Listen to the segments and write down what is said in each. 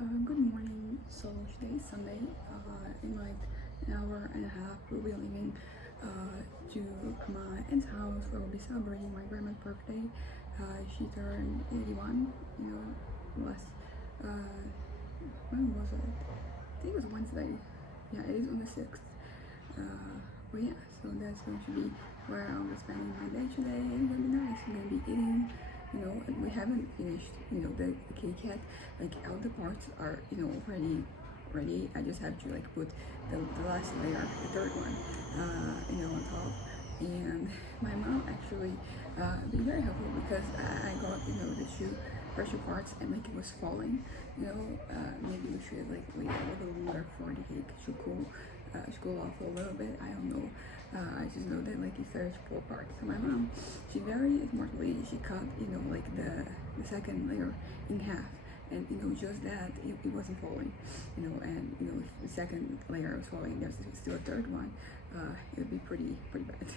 Good morning. So today is Sunday. In like an hour and a half, we'll be leaving to my aunt's house where we'll be celebrating my grandma's birthday. She turned 81. Last uh, when was it? I think it was Wednesday. Yeah, it is on the 6th. But yeah, so that's going to be where I'll be spending my day today. It's gonna be nice. I'm gonna be eating. And we haven't finished. The cake yet. Like all the parts are already ready. I just have to like put the last layer, the third one, on top. And my mom actually been very helpful because I got the first two parts and like it was falling. Maybe we should like wait a little longer for the cake to cool off a little bit. I don't know. I just know that like it's very pull apart. So my mom, she very smartly she cut like the second layer in half, and just that it wasn't falling. And if the second layer was falling, there's still a third one. It would be pretty bad.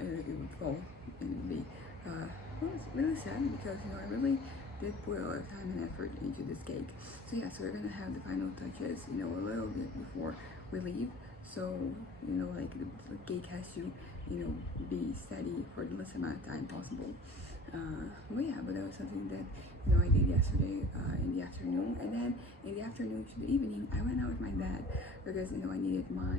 It would fall and it would be well, it's really sad because I really did put a lot of time and effort into this cake. So yeah, so we're gonna have the final touches, a little bit before we leave. So like the cake has to, be steady for the least amount of time possible. But yeah, but that was something that I did yesterday in the afternoon, and then in the afternoon to the evening, I went out with my dad because I needed my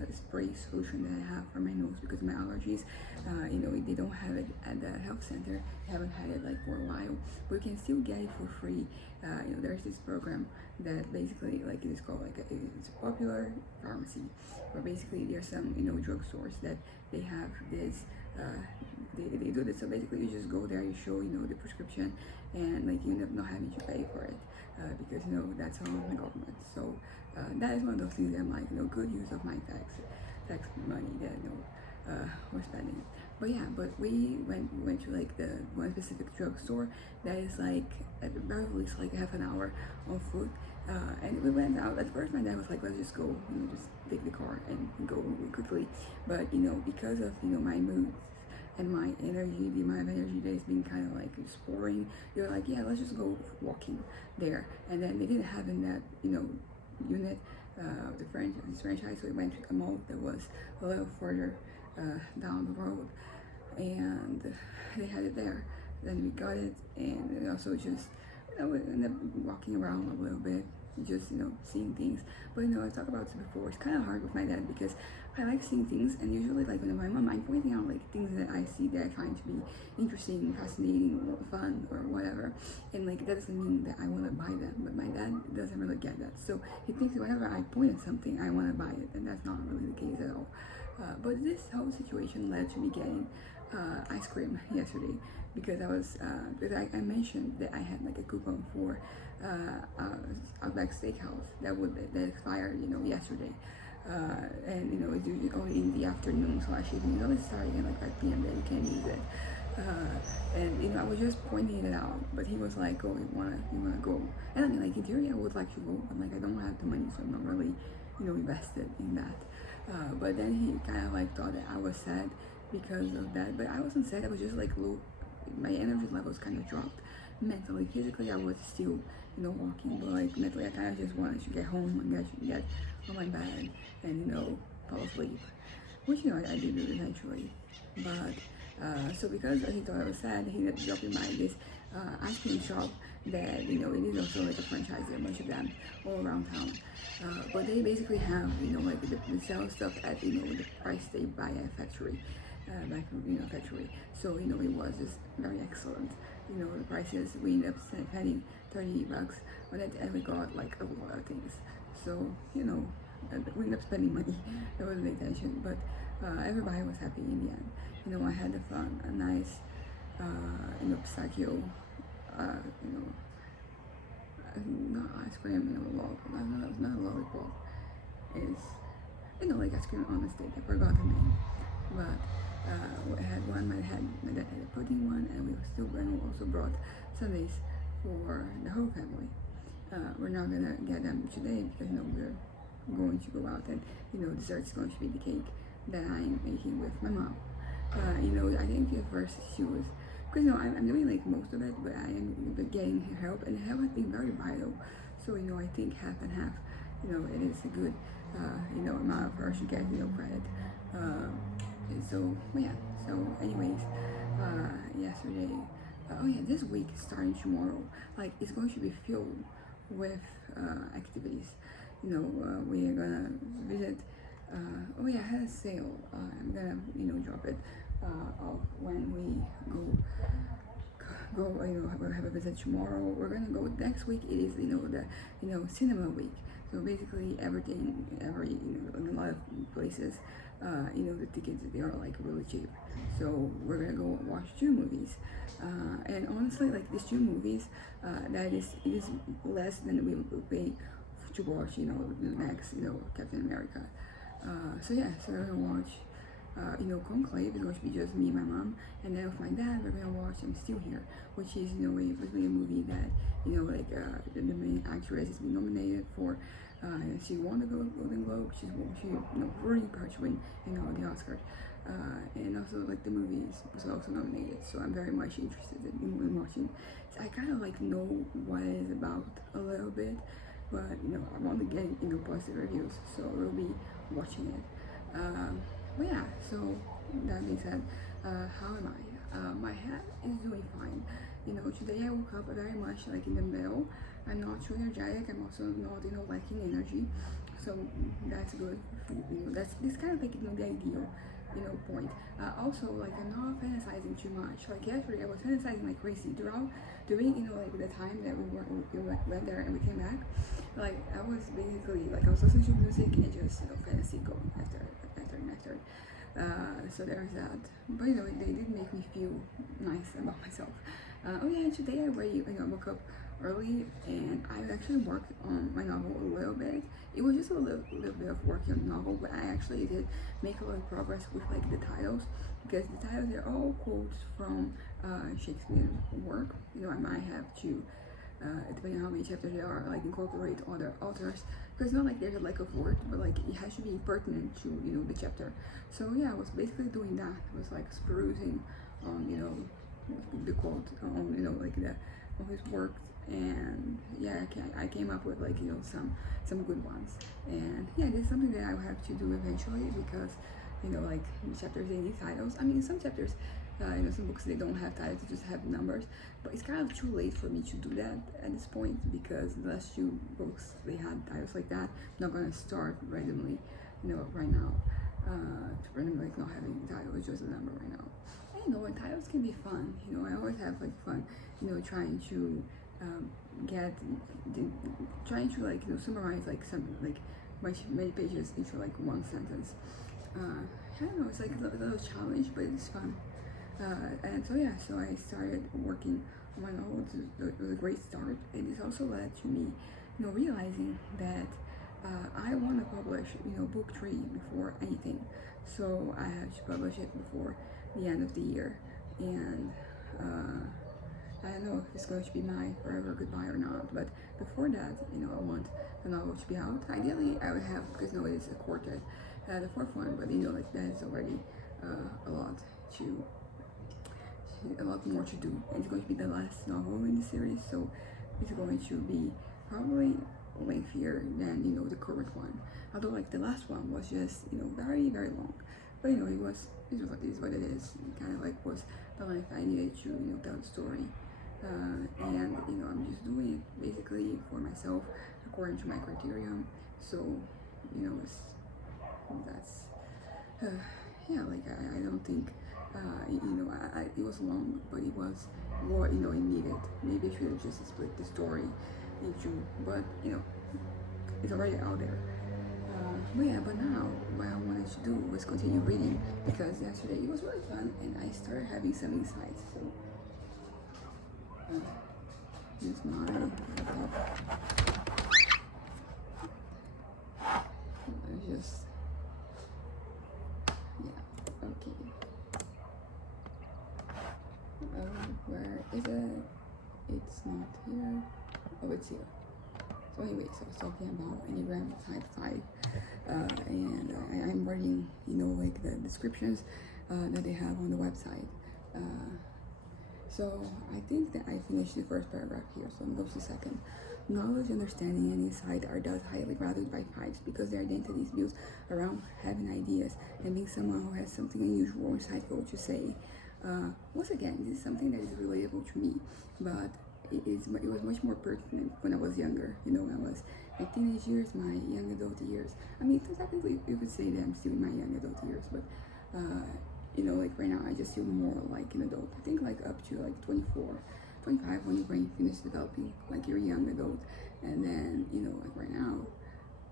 a spray solution that I have for my nose because of my allergies. They don't have it at the health center. They haven't had it like for a while, but you can still get it for free. There's this program that basically like it is called like it's a popular pharmacy, where basically there's some drugstores that they have this. They do this. So basically, you just go there, you show the prescription, and like you end up not having to pay for it because that's all the government. So that is one of those things that I'm like good use of my tax money that we're spending. But yeah, but we went to like the one specific drugstore that is like at the very least like half an hour on foot. And we went out. At first, my dad was like, "Let's just go, just take the car and go really quickly." But because of my mood and my energy, the amount of energy that has been kind of like exploring, they're like, "Yeah, let's just go walking there." And then they didn't have in that unit this franchise, so we went to a mall that was a little further down the road, and they had it there. Then we got it, and we also just we ended up walking around a little bit, just seeing things. But I talked about this before, it's kind of hard with my dad because I like seeing things, and usually like with my mom, I'm pointing out like things that I see that I find to be interesting, fascinating, or fun, or whatever, and like that doesn't mean that I want to buy them. But my dad doesn't really get that, so he thinks that whenever I point at something, I want to buy it, and that's not really the case at all. But this whole situation led to me getting ice cream yesterday because I mentioned that I had like a coupon for Outback Steakhouse that expired yesterday, and it's usually only in the afternoon, so I should it's starting at like 5 p.m. that you can use it. And I was just pointing it out, but he was like, "Oh, you wanna go?" And I mean, like in theory, I would like to go, but like I don't have the money, so I'm not really invested in that. But then he kind of like thought that I was sad because of that, but I wasn't sad. I was just like low. My energy levels kind of dropped. Mentally, physically, I was still walking, but like mentally, I kind of just wanted to get home and get on my bed and fall asleep, which I did do eventually. But so because he thought I was sad, he ended up dropping by this ice cream shop that it is also like a franchise. There are a bunch of them all around town. But they basically have like they sell stuff at the price they buy at a factory, back from factory. So it was just very excellent. The prices we ended up spending $30, but at the end we got like a lot of things. So we ended up spending money. That wasn't the intention, but everybody was happy in the end. I had the fun, a nice pistachio, not ice cream, not a lollipop. It's like ice cream on a stick. I forgot the name, but I had one. My dad had a pudding one, and we also brought sundaes for the whole family. We're not gonna get them today because we're going to go out, and dessert is going to be the cake that I'm making with my mom. I think at first she was because I'm doing like most of it, but I am getting help, and help has been very vital So I think half and half. It is a good amount of her to get credit. Uh, so yeah. So anyways, yesterday. Oh yeah, this week starting tomorrow. Like it's going to be filled with activities. We are gonna visit. Oh yeah, I had a sale. I'm gonna drop it of when we go we'll have a visit tomorrow. We're gonna go next week. It is the cinema week. So basically every in a lot of places the tickets, they are like really cheap. So we're gonna go watch two movies, and honestly, like these two movies, it is less than we will pay to watch the next Captain America. So yeah, so we're gonna watch Conclave. It's going to be just me and my mom, and then with my dad, we're gonna watch I'm Still Here, which is basically a movie that the main actress has been nominated for. She won the Golden Globe. She really about to win the Oscar, and also like the movie was also nominated. So I'm very much interested in watching. So I kind of like know what it is about a little bit, but I'm only getting positive reviews, so we'll be watching it. But yeah, so that being said, how am I? My head is doing fine. Today I woke up very much like in the middle. I'm not too energetic. I'm also not lacking energy, so that's good. That's this kind of like the ideal point. Also, like I'm not fantasizing too much. Like yesterday I was fantasizing like crazy during like the time that we went there and we came back. Like I was basically like I was listening to music and just fantasy going after. So there's that. But they did make me feel nice about myself. Oh yeah, and today I already woke up early and I actually worked on my novel a little bit. It was just a little bit of working on the novel, but I actually did make a lot of progress with like the titles, because the titles are all quotes from Shakespeare's work. I might have to depending on how many chapters there are, like incorporate other authors, because it's not like there's a lack of work, but like it has to be pertinent to the chapter. So yeah, I was basically doing that. I was like perusing on the quote on like the on his work, and yeah, I came up with like some good ones. And yeah, this is something that I will have to do eventually, because like chapters, they need titles. I mean, some chapters some books, they don't have titles, they just have numbers, but it's kind of too late for me to do that at this point, because the last two books, they had titles like that. I'm not gonna start randomly right now, randomly like not having a title. It's just a number right now. And titles can be fun. I always have like fun trying to trying to like summarize like some like many pages into like one sentence. I don't know, it's like a little challenge, but it's fun. And so yeah, so I started working on my novel. It was a great start, and this also led to me, realizing that I want to publish, book 3 before anything. So I have to publish it before the end of the year, and I don't know if it's going to be my forever goodbye or not. But before that, I want the novel to be out. Ideally, I would have, because it is a quartet, the fourth one, but like that is already a lot more to do, and it's going to be the last novel in the series, so it's going to be probably lengthier than the current one. Although like the last one was just very very long, but it is what it is. It kind of like was the length I needed to tell the story, and I'm just doing it basically for myself according to my criterion. So that's yeah, like I don't think it was long, but it was what it needed. Maybe I should have just split the story into, but it's already out there. But now what I wanted to do was continue reading, because yesterday it was really fun and I started having some insights. So here's my just okay. Where is it? It's not here. Oh, it's here. So anyways, I was talking about enneagram type 5, and I'm writing like the descriptions that they have on the website. So I think that I finished the first paragraph here, so I'm going to the second. Knowledge, understanding, and insight are thus highly valued by fives because their identity is built around having ideas and being someone who has something unusual or insightful to say. Once again, this is something that is relatable to me, but it was much more pertinent when I was younger. When I was my teenage years, my young adult years. I mean, technically, you could say that I'm still in my young adult years, but like right now, I just feel more like an adult. I think like up to like 24, 25 when your brain finishes developing, like you're a young adult, and then like right now,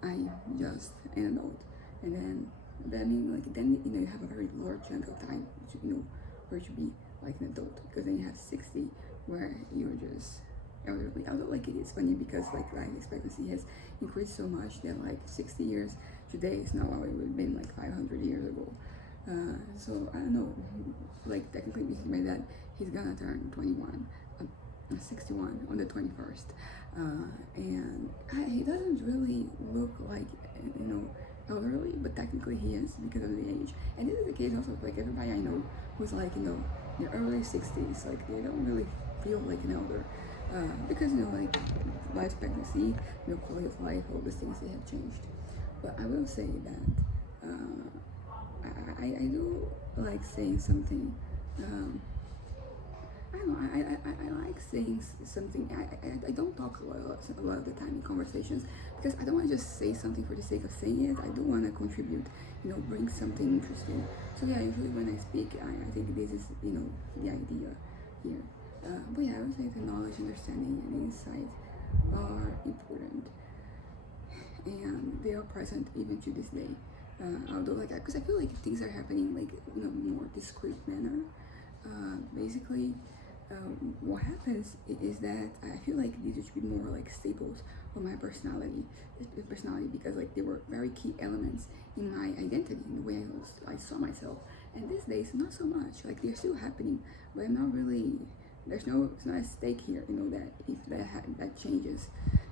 I'm just an adult, and then that means like then you have a very large chunk of time to where to be like an adult, because then you have 60 where you're just elderly. Although like it is funny because like life expectancy has increased so much that like 60 years today is not what it would have been like 500 years ago. So I don't know, like technically because my dad, he's gonna turn 21, 61 on the 21st, and he doesn't really look like elderly, but technically he is because of the age. And this is the case also with like everybody I know who's like in their early 60s, like they don't really feel like an elder, because like life expectancy, quality of life, all these things, they have changed. But I will say that I do like saying something. I don't know. I like saying something. I don't talk a lot of the time in conversations because I don't want to just say something for the sake of saying it. I do want to contribute, bring something interesting. So yeah, usually when I speak, I think this is the idea here. But yeah, I would say the knowledge, understanding, and insight are important, and they are present even to this day. Although like because I feel like things are happening like in a more discreet manner. Basically, what happens is that I feel like these should be more like staples of my personality, because like they were very key elements in my identity, in the way I saw myself. And these days, not so much. Like they're still happening, but I'm not really. It's not at stake here. That if that changes,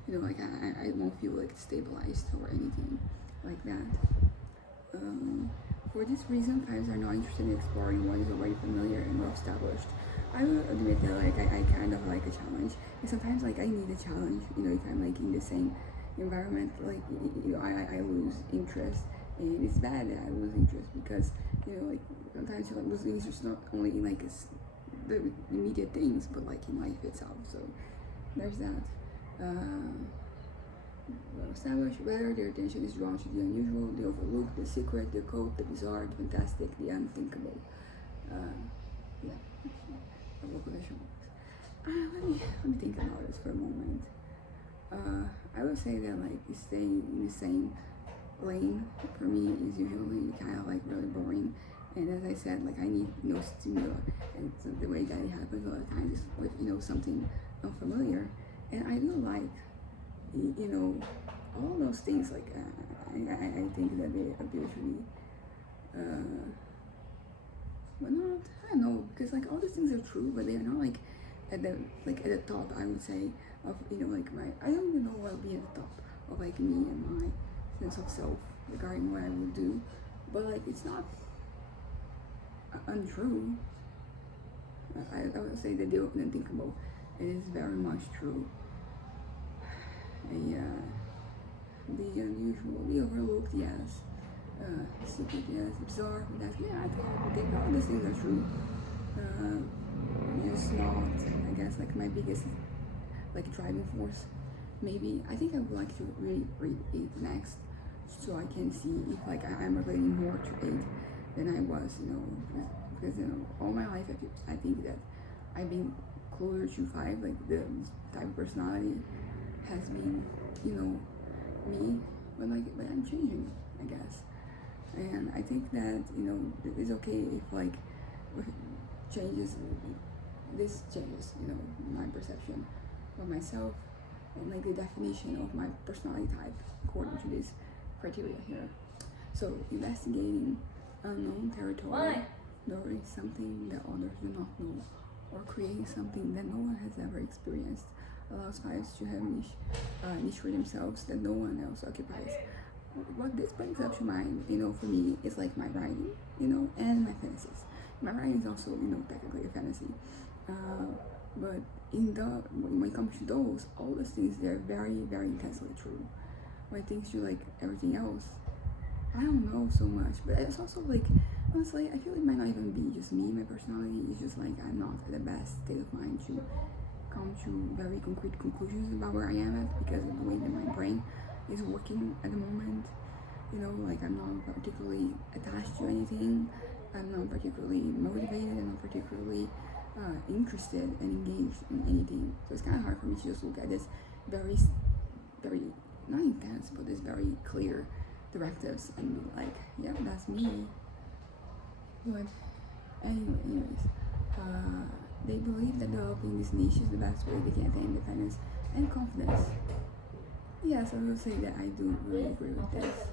like I won't feel like stabilized or anything like that. For this reason, fives are not interested in exploring what is already familiar and well established. I will admit that like I kind of like a challenge, and sometimes like I need a challenge. If I'm like in the same environment, like I lose interest, and it's bad that I lose interest because like sometimes I lose interest not only in like the immediate things, but like in life itself. So there's that. Well established, whether their attention is drawn to the unusual, the overlooked, the secret, the occult, the bizarre, the fantastic, the unthinkable. Yeah, let me think about this for a moment. I would say that like staying in the same lane for me is usually kind of like really boring. And as I said, like I need no stimuli, and so the way that it happens a lot of times is with something unfamiliar. And I do like all those things. Like I think that they appeal to me, but not. I don't know, because like all these things are true, but they are not like at the top. I would say of like my. I don't even know what will be at the top of like me and my sense of self regarding what I would do, but like it's not untrue. I would say that the unthinkable, it is very much true. The unusual, the overlooked, yes. Secret, yes. Bizarre, that's yeah. I think all these things are true. Just not, I guess, like my biggest like driving force. Maybe I think I would like to really read 8 next, so I can see if like I'm relating more to 8 than I was, because all my life I think that I've been closer to 5, like the type of personality has been, me, but I'm changing, I guess. And I think that, it's okay if like changes, this changes, my perception of myself and like the definition of my personality type according to this criteria here. So investigating unknown territory, knowing something that others do not know, or creating something that no one has ever experienced allows fives to have niche for themselves that no one else occupies. What this brings up to mind, for me, is like my writing, and my fantasies. My writing is also, technically a fantasy. But when it comes to those, all those things, they're very, very intensely true. When it comes to like everything else, I don't know so much. But it's also like, honestly, I feel it might not even be just me, my personality. It's just like I'm not at the best state of mind to come to very concrete conclusions about where I am at, because of the way that my brain is working at the moment. Like I'm not particularly attached to anything. I'm not particularly motivated. I'm not particularly interested and engaged in anything. So it's kind of hard for me to just look at this very, very, not intense, but this very clear directives and be like, yeah, that's me. But anyways, they believe that developing this niche is the best way they can attain independence and confidence. Yes, I will say that I do really agree with this.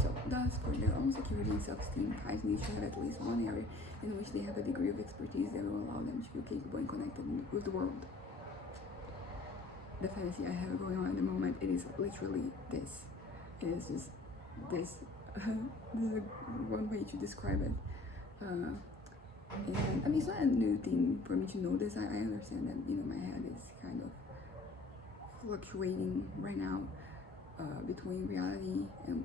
So thus, for their own security and self-esteem, guys need to have at least one area in which they have a degree of expertise that will allow them to feel capable and connected with the world. The fantasy I have going on at the moment, it is literally this. It is just this. This is one way to describe it. And I mean, it's not a new thing for me to know this. I understand that my head is kind of fluctuating right now between reality and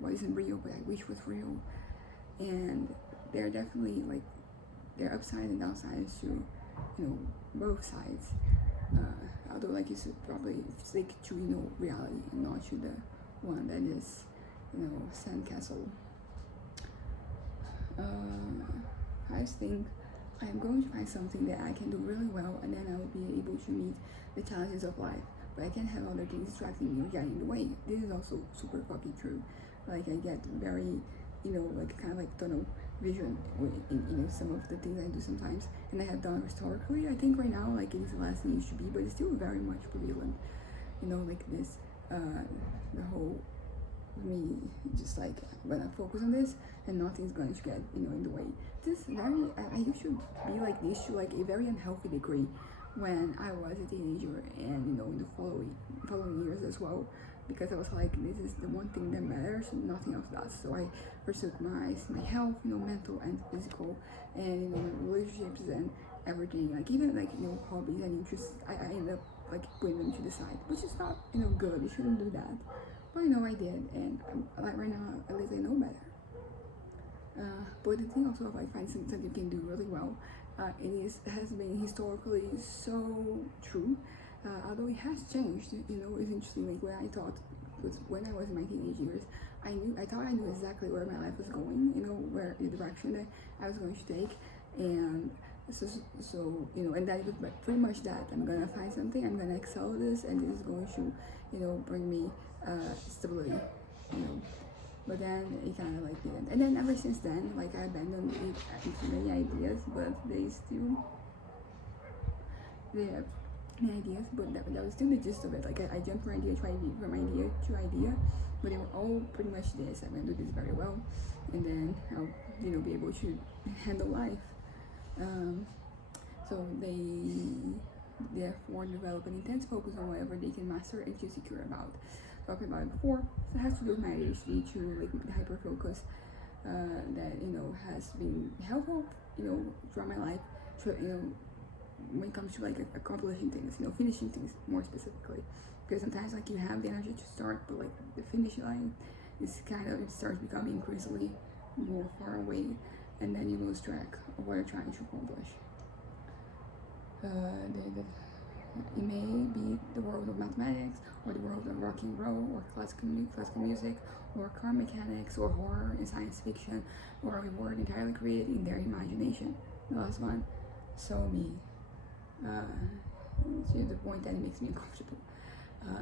what isn't real, but I wish was real. And there are definitely like there are upsides and downsides to both sides. Although like you should probably stick to reality and not to the one that is sandcastle. I just think I am going to find something that I can do really well, and then I will be able to meet the challenges of life. But I can't have other things distracting me or getting in the way. This is also super fucking true. Like I get very, like kind of like tunnel vision in some of the things I do sometimes, and I have done historically. I think right now like it is less than it used to be, but it's still very much prevalent. Like this, the whole me just like when I focus on this and nothing's going to get in the way. This very I used to be like this to like a very unhealthy degree when I was a teenager, and in the following years as well, because I was like, this is the one thing that matters, nothing else does. So I pursued my health, mental and physical, and my relationships and everything, like even like hobbies and interests. I ended up like putting them to the side, which is not good. You shouldn't do that. But I did, and like right now at least I know better. But the thing also, if I find something you can do really well, it has been historically so true. Although it has changed, it's interesting. Like when I was in my teenage years, I thought I knew exactly where my life was going, where the direction that I was going to take, and so and that was pretty much that. I'm gonna find something, I'm gonna excel at this, and this is going to bring me stability, But then it kind of like didn't. And then ever since then, like I abandoned many ideas, but they have many ideas, but that was still the gist of it. Like I jumped from idea to idea, but they were all pretty much this. I'm gonna do this very well, and then I'll be able to handle life. So they therefore develop an intense focus on whatever they can master and feel secure about. Talking about it before, so it has to do with my ADHD to like the hyper focus that has been helpful throughout my life to when it comes to like accomplishing things, finishing things more specifically, because sometimes like you have the energy to start, but like the finish line is it starts becoming increasingly more far away, and then you lose track of what you're trying to accomplish. It may be the world of mathematics, or the world of rock and roll, or classical music, or car mechanics, or horror and science fiction, or a world entirely created in their imagination. The last one, so me. To the point that it makes me uncomfortable.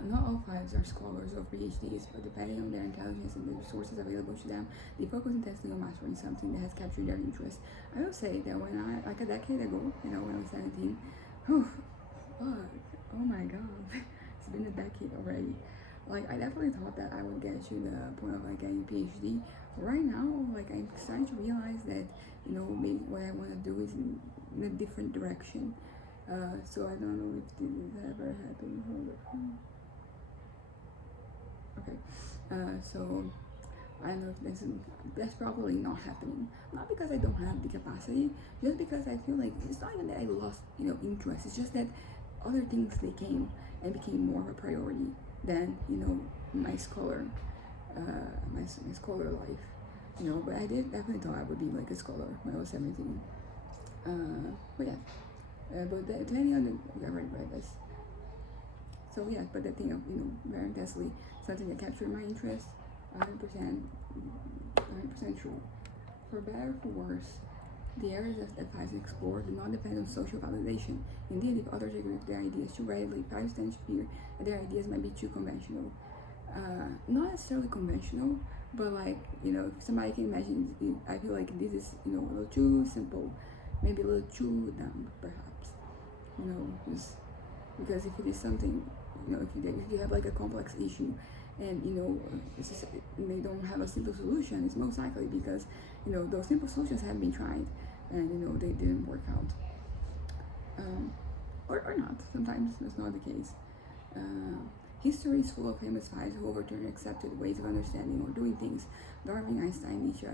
Not all fives are scholars or PhDs, but depending on their intelligence and the resources available to them, they focus intensely on mastering something that has captured their interest. I will say that when like a decade ago, when I was 17, oh my god, it's been a decade already. Like I definitely thought that I would get to the point of like getting a PhD. Right now, like I'm starting to realize that maybe what I want to do is in a different direction. So I don't know if this has ever happened. Okay. So I don't know if that's probably not happening. Not because I don't have the capacity, just because I feel like it's not even that I lost, interest. It's just that other things they came and became more of a priority than my scholar, my scholar life. But I did definitely thought I would be like a scholar when I was 17. But yeah, but depending on the, I already read this. So yeah, but the thing of very intensely something that captured my interest, 100%, 100% true. For better or for worse, the areas that Pfizer explored do not depend on social validation. Indeed, if others agree with their ideas too readily, Pfizer tends to fear that their ideas might be too conventional. Not necessarily conventional, but like, if somebody can imagine, I feel like this is, a little too simple, maybe a little too dumb, perhaps. Just because if it is something, if you have like a complex issue and they don't have a simple solution, it's most likely because those simple solutions have been tried and they didn't work out, or not. Sometimes that's not the case. History is full of famous fights who overturned accepted ways of understanding or doing things. Darwin, Einstein, Nietzsche.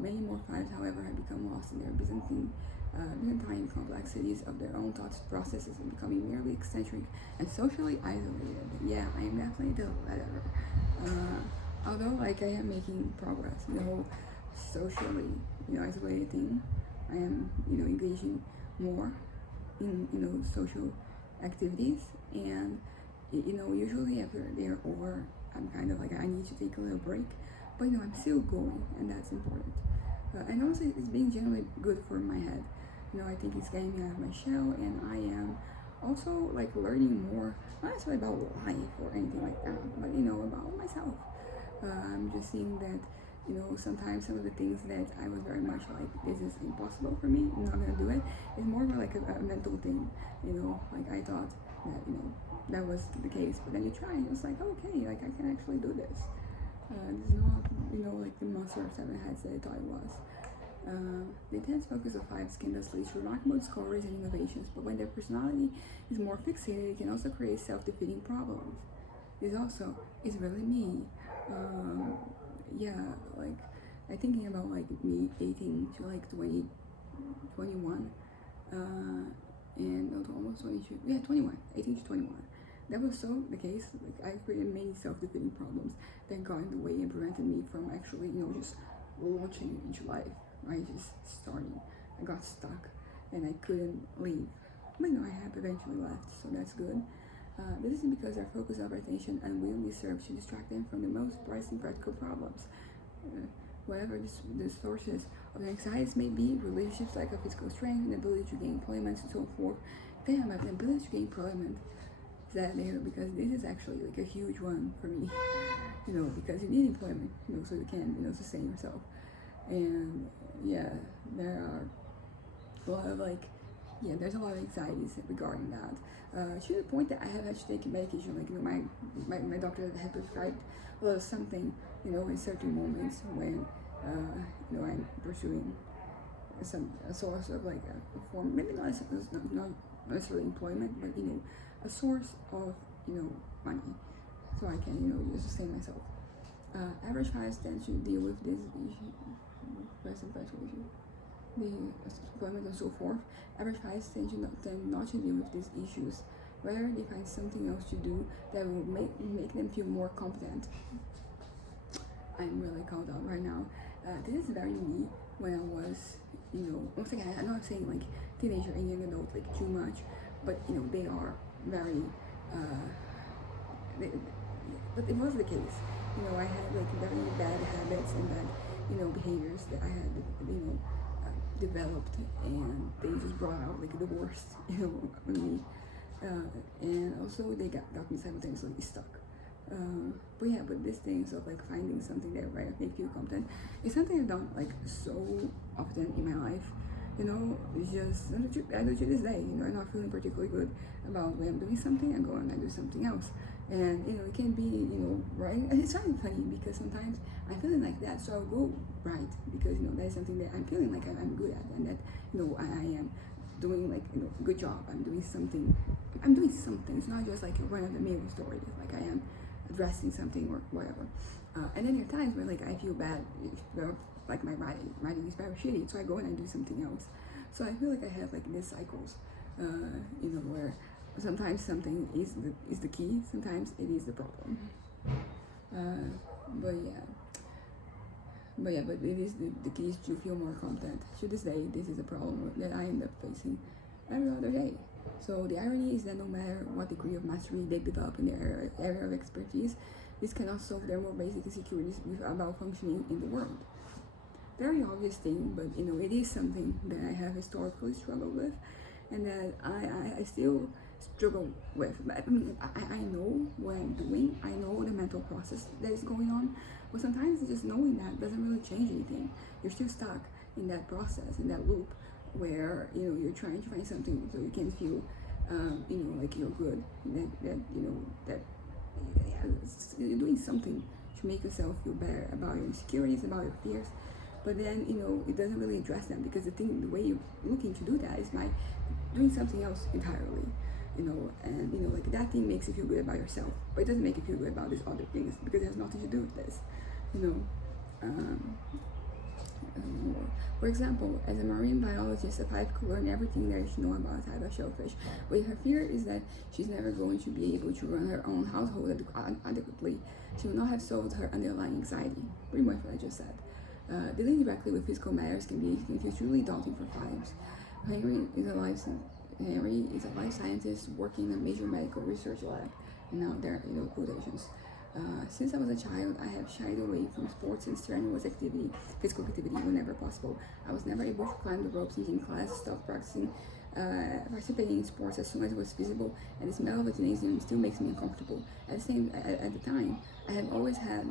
Many more fights, however, have become lost in their Byzantine complexities of their own thought processes and becoming merely eccentric and socially isolated. Yeah, I am definitely the latter. Although, like, I am making progress, the whole socially, isolated thing, I am, engaging more in, social activities, and, usually after they're over, I'm kind of like, I need to take a little break, but, I'm still going, and that's important. And also, it's being generally good for my head. I think it's getting me out of my shell, and I am also like learning more, not necessarily about life or anything like that, but about myself. I'm just seeing that sometimes some of the things that I was very much like, this is impossible for me, I'm not gonna do it. It's more of like a mental thing, like I thought that that was the case, but then you try and it's like, okay, like I can actually do this. It's not like the monster of seven heads that I thought it was. The intense focus of five scandals leads to remarkable discoveries and innovations, but when their personality is more fixated, it can also create self-defeating problems. This also is really me. Yeah, like I thinking about like me 18 to like 20, 21, and no, almost 22. Yeah, 21, 18 to 21. That was so the case. Like I created many self-defeating problems that got in the way and prevented me from actually, just launching into life. Right, just starting. I got stuck and I couldn't leave. But I have eventually left, so that's good. This is because our focus of our attention unwillingly serves to distract them from the most pressing practical problems. Whatever the sources of their anxieties may be, relationships, lack of physical strength, inability to gain employment, and so forth. Damn, I have the ability to gain employment. That because this is actually like a huge one for me. Because you need employment, so you can, sustain yourself. And yeah, there are a lot of there's a lot of anxieties regarding that. To the point that I have had to take medication. Like my doctor had prescribed something, in certain moments when I'm pursuing a source of like a form, maybe not necessarily employment, but a source of money, so I can just sustain myself. Average fives tend to deal with this issue, the employment and so forth. Average fives tend not to deal with these issues. Rather, they find something else to do that will make them feel more competent. I'm really called out right now. This is very me when I was, once again, I'm not saying like teenager and young adult like too much, but they are very, but it was the case. I had like very bad habits and bad, behaviors that I had, developed, and they just brought out like the worst, in me. And also they got me simultaneously stuck. But these things of like finding something that make you competent is something I've done like so often in my life. It's just I do to this day. I'm not feeling particularly good about when I'm doing something, I go and I do something else. And it can be right. And it's kind of funny because sometimes I'm feeling like that, so I'll go right because that is something that I'm feeling like I'm good at, and that I am doing like good job. I'm doing something. It's not just like a run of the mill story. It's like I am addressing something or whatever. And then there are times where like I feel bad, like my writing is very shitty, so I go and I do something else. So I feel like I have like these cycles, where sometimes something is the key, sometimes it is the problem. But yeah. But it is the key is to feel more competent. To this day, this is a problem that I end up facing every other day. So the irony is that no matter what degree of mastery they develop in their area of expertise, this cannot solve their more basic insecurities about functioning in the world. Very obvious thing, but it is something that I have historically struggled with, and that I still struggle with. But I mean, I know what I'm doing. I know the mental process that is going on, but sometimes just knowing that doesn't really change anything. You're still stuck in that process, in that loop, where you're trying to find something so you can feel, like you're good. That yeah, you're doing something to make yourself feel better about your insecurities, about your fears. But then it doesn't really address them, because the way you're looking to do that is by doing something else entirely. And like that thing makes you feel good about yourself, but it doesn't make you feel good about these other things, because it has nothing to do with this. For example, as a marine biologist, if I could learn everything there is to know about a type of shellfish, but her fear is that she's never going to be able to run her own household adequately. She will not have solved her underlying anxiety. Pretty much what I just said. Dealing directly with physical matters can feel truly daunting for Fives. Henry is a life scientist working in a major medical research lab, and now there are quotations. Since I was a child, I have shied away from sports and strenuous physical activity whenever possible. I was never able to climb the ropes in gym class, stop participating in sports as soon as it was feasible, and the smell of a gymnasium still makes me uncomfortable. At the time, I have always had